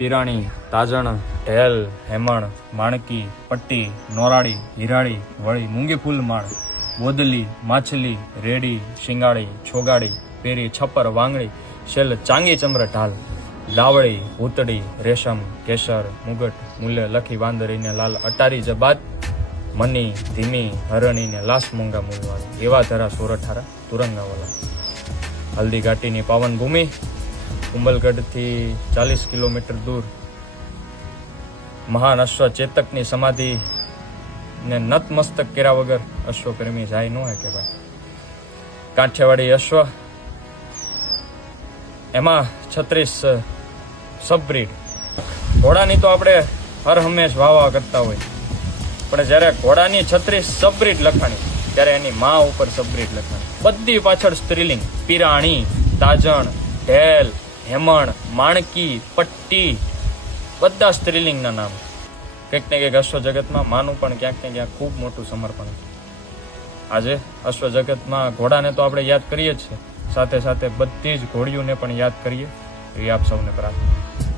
પીરાણી, તાજણ, ઢેલ, હેમણ, માણકી, પટ્ટી, નોરાળી, હિરાળી, વળી, મૂંગી ફૂલ માળ, બોદલી, માછલી, રેડી, શિંગાળી, છોગાડી, પેરી, છપ્પર, વાંગળી, શેલ, ચાંગી, ચમર, ઢાલ, લાવળી, ભૂતડી, રેશમ, કેસર, મુગટ, મૂલ્ય, લખી, વાંદરીને લાલ, અટારી, જબાત, મની, ધીમી, હરણીને લાસ, મૂંગા મૂળવાળી, એવા ધરા, સોરઠારા, તુરંગાવાલા. હલ્દી ઘાટીની પાવન ભૂમિ, કુંબલગઢથી 40 કિલોમીટર દૂર મહાન અશ્વ ચેતકની સમાધિ ને નતમસ્તક કર્યા વગર અશ્વપ્રેમી જાય ન હોય કે ભાઈ. કાઠિયાવાડી અશ્વ, એમાં 36 સબબ્રીડ. ઘોડાની તો આપણે હર હંમેશ વાવા કરતા હોય, પણ જ્યારે ઘોડાની 36 સબબ્રીડ લખાણી ત્યારે એની મા ઉપર સબબ્રીડ લખાણી. બધી પાછળ સ્ત્રીલિંગ. પીરાણી, તાજણ, ઢેલ, હેમણ, માણકી, પટ્ટી, બધા સ્ત્રીલિંગના નામ. કંઈક ને કંઈક અશ્વ જગતમાં માનું પણ ક્યાંક ને ક્યાંક ખૂબ મોટું સમર્પણ છે. આજે અશ્વ જગતમાં ઘોડાને તો આપણે યાદ કરીએ જ છીએ, સાથે સાથે બધી જ ઘોડીઓને પણ યાદ કરીએ એ આપ સૌને પ્રાર્થના.